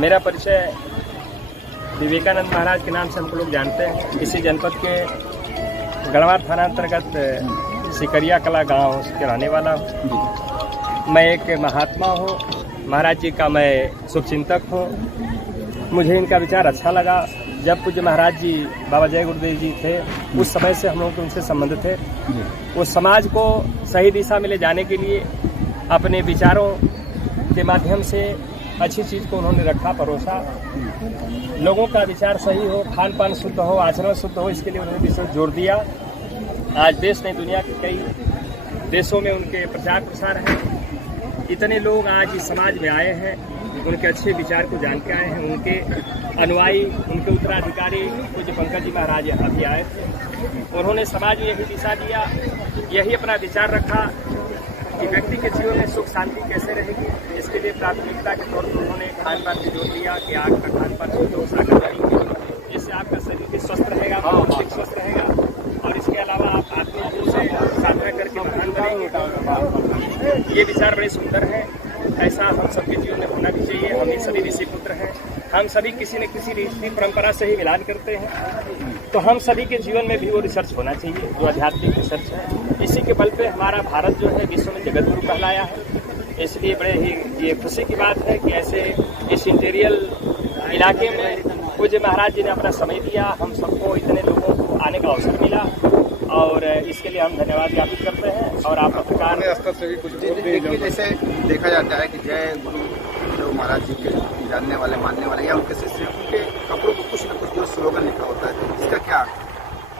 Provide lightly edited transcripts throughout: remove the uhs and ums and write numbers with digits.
मेरा परिचय विवेकानंद महाराज के नाम से हमको लोग जानते हैं। इसी जनपद के गढ़वार थाना अंतर्गत सिकरिया कला गांव के रहने वाला हूँ। मैं एक महात्मा हूँ, महाराज जी का मैं शुभचिंतक हूँ। मुझे इनका विचार अच्छा लगा। जब पूज्य महाराज जी बाबा जय गुरुदेव जी थे, उस समय से हम लोग उनसे संबंध थे। वो समाज को सही दिशा में ले जाने के लिए अपने विचारों के माध्यम से अच्छी चीज़ को उन्होंने रखा, परोसा। लोगों का विचार सही हो, खान पान शुद्ध हो, आचरण शुद्ध हो, इसके लिए उन्होंने विशेष जोर दिया। आज देश ने दुनिया के कई देशों में उनके प्रचार प्रसार हैं। इतने लोग आज इस समाज में आए हैं, उनके अच्छे विचार को जान के आए हैं। उनके अनुयायी, उनके उत्तराधिकारी पूज्य पंकज जी महाराज यहाँ भी आए थे। उन्होंने समाज में यही दिशा दिया, यही अपना विचार रखा कि व्यक्ति के जीवन में सुख शांति कैसे रहेगी। इसके लिए प्राथमिकता के तौर पर उन्होंने खान पान पर जोर दिया कि आपका खान पान शुद्ध हो, शाकाहारी, जिससे आपका शरीर भी स्वस्थ रहेगा, मानसिक स्वस्थ रहेगा, और इसके अलावा आप आत्मिक रूप से साधना करके महान बनेंगे। ये विचार बड़े सुंदर हैं। ऐसा हम सबके जीवन में होना भी चाहिए। हम ही सभी ऋषि पुत्र हैं, हम सभी किसी न किसी ऋषि परंपरा से ही मिलान करते हैं। तो हम सभी के जीवन में भी वो रिसर्च होना चाहिए जो आध्यात्मिक रिसर्च है। इसी के बल पे हमारा भारत जो है विश्व में जगत गुरु कहलाया है। इसलिए बड़े ही ये खुशी की बात है कि ऐसे इस इंटीरियल इलाके में पूज्य महाराज जी ने अपना समय दिया, हम सबको इतने लोगों को आने का अवसर मिला, और इसके लिए हम धन्यवाद ज्ञापित करते हैं। और आप पत्रकार स्तर से भी कुछ देखिए, जैसे देखा जाता है कि जय गुरु जो महाराज जी के जानने वाले, मानने वाले या उनके शिष्य, उनके कपड़ों को कुछ न कुछ जो स्लोगन लिखा होता है, इसका क्या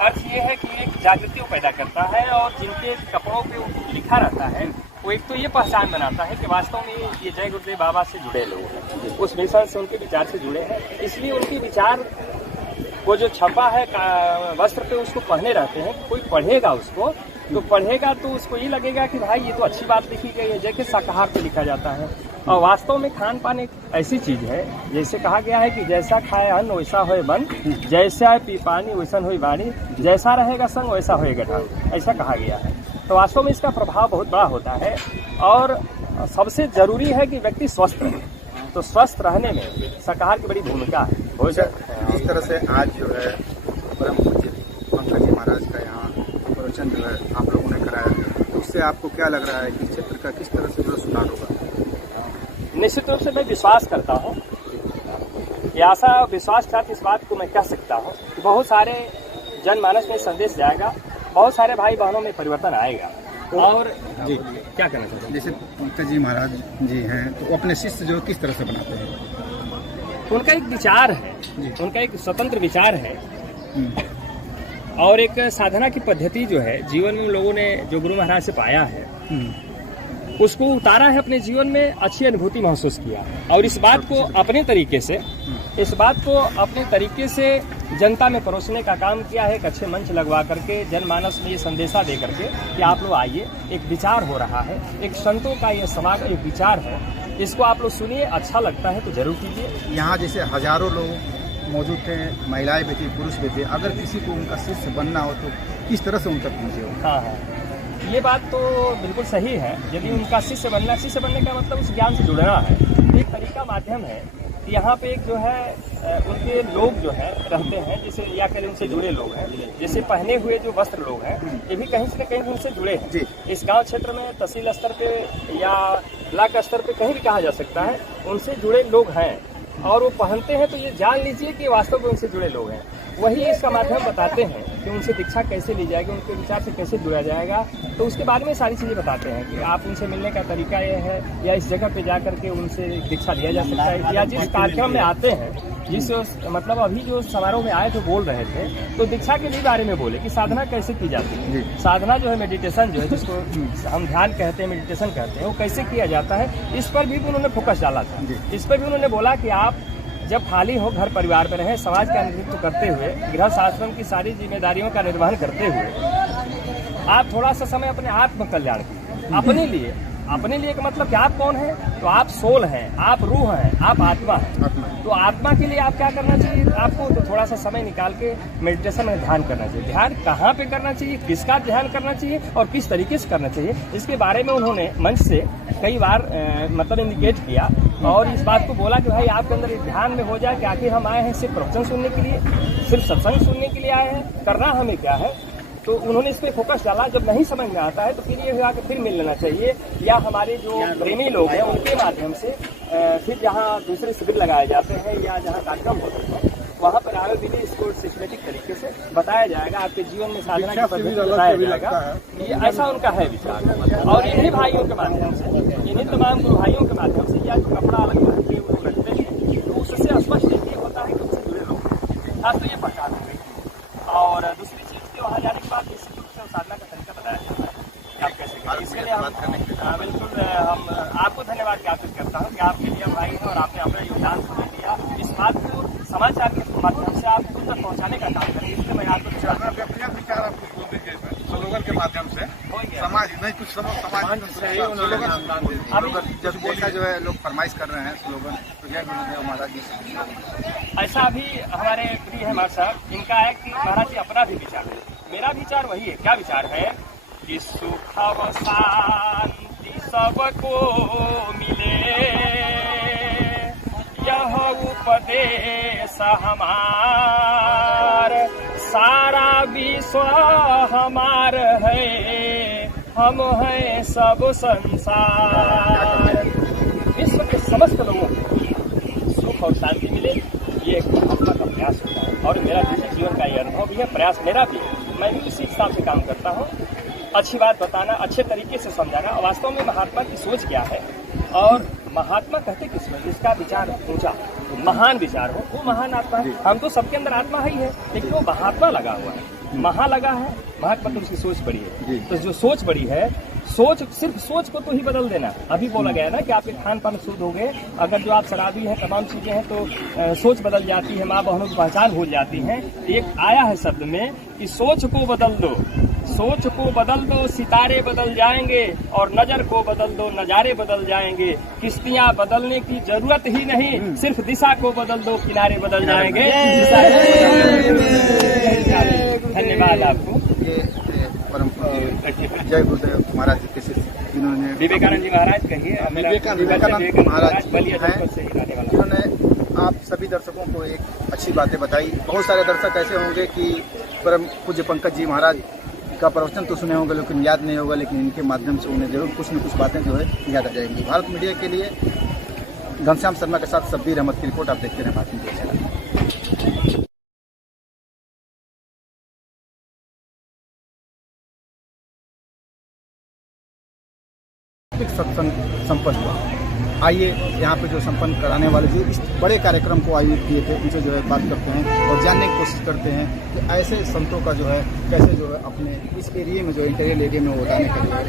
अर्थ ये है कि एक जागृति पैदा करता है, और जिनके कपड़ों पे लिखा रहता है वो एक तो ये पहचान बनाता है कि वास्तव में ये जय गुरुदेव बाबा से जुड़े लोग हैं, उस मिशन से, उनके विचार से जुड़े हैं। इसलिए उनके विचार वो जो छपा है वस्त्र पे, उसको पहने रहते हैं। कोई पढ़ेगा उसको, तो पढ़ेगा तो उसको ये लगेगा कि भाई ये तो अच्छी बात लिखी गई है, जैसे शाकाहार पे लिखा जाता है। और वास्तव में खान पान एक ऐसी चीज है, जैसे कहा गया है कि जैसा खाए अन्न वैसा होए मन, जैसा पी पानी वैसा होई वाणी, जैसा रहेगा संग वैसा होएगा ढंग, ऐसा कहा गया है। तो वास्तव में इसका प्रभाव बहुत बड़ा होता है, और सबसे जरूरी है कि व्यक्ति स्वस्थ रहे। तो स्वस्थ रहने में शाकाहार की बड़ी भूमिका है। इस तरह से आज जो है परम पूज्य पंकज जी महाराज का यहाँ प्रवचन जो है आप लोगों ने कराया, तो उससे आपको क्या लग रहा है कि क्षेत्र का किस तरह से जो सुधार होगा? निश्चित रूप से मैं विश्वास करता हूँ, ये आशा और विश्वास के साथ इस बात को मैं कह सकता हूँ कि बहुत सारे जनमानस में संदेश जाएगा, बहुत सारे भाई बहनों में परिवर्तन आएगा। और जी क्या कहना चाहते हैं? जैसे पंकज जी महाराज जी हैं, तो अपने शिष्य जो किस तरह से बनाते हैं? उनका एक विचार है, उनका एक स्वतंत्र विचार है, और एक साधना की पद्धति जो है जीवन में लोगों ने जो गुरु महाराज से पाया है, उसको उतारा है अपने जीवन में, अच्छी अनुभूति महसूस किया, और इस बात को अपने तरीके से जनता में परोसने का काम किया है। एक अच्छे मंच लगवा करके जनमानस में ये संदेशा दे करके कि आप लोग आइए, एक विचार हो रहा है, एक संतों का ये समाज एक विचार है, इसको आप लोग सुनिए, अच्छा लगता है तो जरूर कीजिए। यहाँ जैसे हजारों लोग मौजूद थे, महिलाएं भी थी, पुरुष भी थे, अगर किसी को उनका शिष्य बनना हो तो किस तरह से उन तक पहुँचे हो? हाँ, ये बात तो बिल्कुल सही है। यदि उनका शिष्य बनने का मतलब उस ज्ञान से जुड़ना है। एक तरीका माध्यम है कि यहाँ पे एक जो है उनके लोग जो है रहते हैं, जैसे या कहीं उनसे जुड़े लोग हैं, जैसे पहने हुए जो वस्त्र लोग हैं, ये भी कहीं से कहीं उनसे जुड़े हैं। इस गांव क्षेत्र में तहसील स्तर पे या ब्लॉक स्तर पे कहीं भी कहा जा सकता है, उनसे जुड़े लोग हैं, और वो पहनते हैं, तो ये जान लीजिए कि वास्तव में उनसे जुड़े लोग हैं। वही इसका माध्यम बताते हैं कि उनसे दीक्षा कैसे ली जाएगी, उनके विचार से कैसे जुड़ा जाएगा। तो उसके बारे में सारी चीज़ें बताते हैं कि आप उनसे मिलने का तरीका ये है, या इस जगह पे जा करके उनसे दीक्षा लिया जा सकता है, या जिस कार्यक्रम में आते हैं, जिस मतलब अभी जो समारोह में आए थे बोल रहे थे, तो दीक्षा के भी बारे में बोले कि साधना कैसे की जाती है। साधना जो है, मेडिटेशन जो है, जिसको हम ध्यान कहते हैं, मेडिटेशन कहते हैं, वो कैसे किया जाता है, इस पर भी उन्होंने फोकस डाला था। इस पर भी उन्होंने बोला कि आप जब खाली हो, घर परिवार में रहें, समाज का नेतृत्व करते हुए, गृहस्थ आश्रम की सारी जिम्मेदारियों का निर्वहन करते हुए, आप थोड़ा सा समय अपने आत्म कल्याण कीजिए, अपने लिए, अपने लिए का मतलब कि आप कौन हैं? तो आप सोल हैं, आप रूह हैं, आप आत्मा हैं। तो आत्मा के लिए आप क्या करना चाहिए आपको? तो थोड़ा सा समय निकाल के मेडिटेशन में ध्यान करना चाहिए। ध्यान कहाँ पे करना चाहिए, किसका ध्यान करना चाहिए और किस तरीके से करना चाहिए, इसके बारे में उन्होंने मंच से कई बार मतलब इंडिकेट किया और इस बात को बोला कि भाई आपके अंदर ध्यान में हो जाए कि आखिर हम आए हैं सिर्फ प्रवचन सुनने के लिए, सिर्फ सत्संग सुनने के लिए आए हैं, करना हमें क्या है। तो उन्होंने इस पे फोकस डाला। जब नहीं समझ में आता है तो फिर ये हुआ कि फिर मिल लेना चाहिए, या हमारे जो प्रेमी लोग हैं उनके माध्यम से फिर जहाँ दूसरे शिविर लगाए जाते हैं या जहाँ कार्यक्रम होते हैं वहाँ पर आगे भी इसको सिस्टमेटिक तरीके से बताया जाएगा, आपके जीवन में साधना की पद्धति बताया जाएगा। ये ऐसा उनका है विचार। और इन्हीं भाइयों के माध्यम से, इन्हीं तमाम गुरु भाइयों के माध्यम से या जो कपड़ा अलग पहन के वो रखते हैं तो उससे स्पष्ट ये होता है कि उससे जुड़े लोग खास तो ये पहचान है। और दूसरी चीज के वहाँ जाने के बाद निश्चित रूप से साधना का तरीका बताया जाता है कि आप कैसे करें। इसके लिए हम बिल्कुल हम आपको धन्यवाद ज्ञापित करता हूँ कि आपके लिए भाई हैं और आपने अपना योगदान दिया। इस बात को समाचार के माध्यम से आप खुद तक पहुँचाने का काम करें। इसलिए मैं आपको विचार आपको बोल दीजिए स्लोगन के माध्यम से समाज नहीं कुछ समाज से ही उन्होंने जब देखा जो है लोग फरमाइश कर रहे हैं स्लोगन, तो जय गुरुदेव महाराज जी से ऐसा भी हमारे प्रिय है महाराज साहब, इनका है कि महाराज जी अपना भी विचार है, मेरा विचार वही है। क्या विचार है कि सुख व शांति सबको मिले, यह उपदेश हमार, सारा विश्व हमार है, हम हैं सब संसार। विश्व के समस्त लोगों को सुख और शांति मिले, ये एक परमात्मा का प्रयास होता है। और मेरा निजी जीवन का ये अनुभव भी है, प्रयास मेरा भी है, मैं भी उसी हिसाब से काम करता हूँ। अच्छी बात बताना, अच्छे तरीके से समझाना। वास्तव में महात्मा की सोच क्या है और महात्मा कहते किसमें, जिसका विचार ऊंचा महान विचार हो वो महान आत्मा है। हम तो सबके अंदर आत्मा ही है, लेकिन वो महात्मा लगा हुआ है, महा लगा है। महात्मा तो उसकी सोच बड़ी है, तो जो सोच बड़ी है, सोच सिर्फ सोच को तो ही बदल देना। अभी बोला गया ना कि आपके खान पान शुद्ध हो गए, अगर जो आप शराबी हैं तमाम चीजें हैं तो सोच बदल जाती है, माँ बहनों की पहचान भूल जाती है। एक आया है शब्द में कि सोच को बदल दो, सोच को बदल दो, सितारे बदल जाएंगे, और नजर को बदल दो, नजारे बदल जाएंगे। किश्तियाँ बदलने की जरूरत ही नहीं, सिर्फ दिशा को बदल दो, किनारे बदल जाएंगे। धन्यवाद आपको। परम जय गुरुदेव महाराज जी के शिष्य जिन्होंने विवेकानंद जी महाराज कहिए, विवेकानंद महाराज जिन्होंने आप सभी दर्शकों को एक अच्छी बातें बताई। बहुत सारे दर्शक ऐसे होंगे कि परम पूज्य पंकज जी महाराज का प्रवचन तो सुने होंगे लेकिन याद नहीं होगा, लेकिन इनके माध्यम से उन्हें जरूर कुछ न कुछ बातें जो है याद आ जाएंगी। भारत मीडिया के लिए घनश्याम शर्मा के साथ शब्बीर अहमद की रिपोर्ट। आप देखते रहे भारत मीडिया चैनल। सत्संग संपन्न हुआ। आइए यहाँ पे जो संपन्न कराने वाले जो इस बड़े कार्यक्रम को आयोजित किए थे उनसे जो है बात करते हैं और जानने की कोशिश करते हैं कि ऐसे संतों का जो है कैसे जो है अपने इस एरिया में जो इंटीरियर एरिया में वो लाने के लिए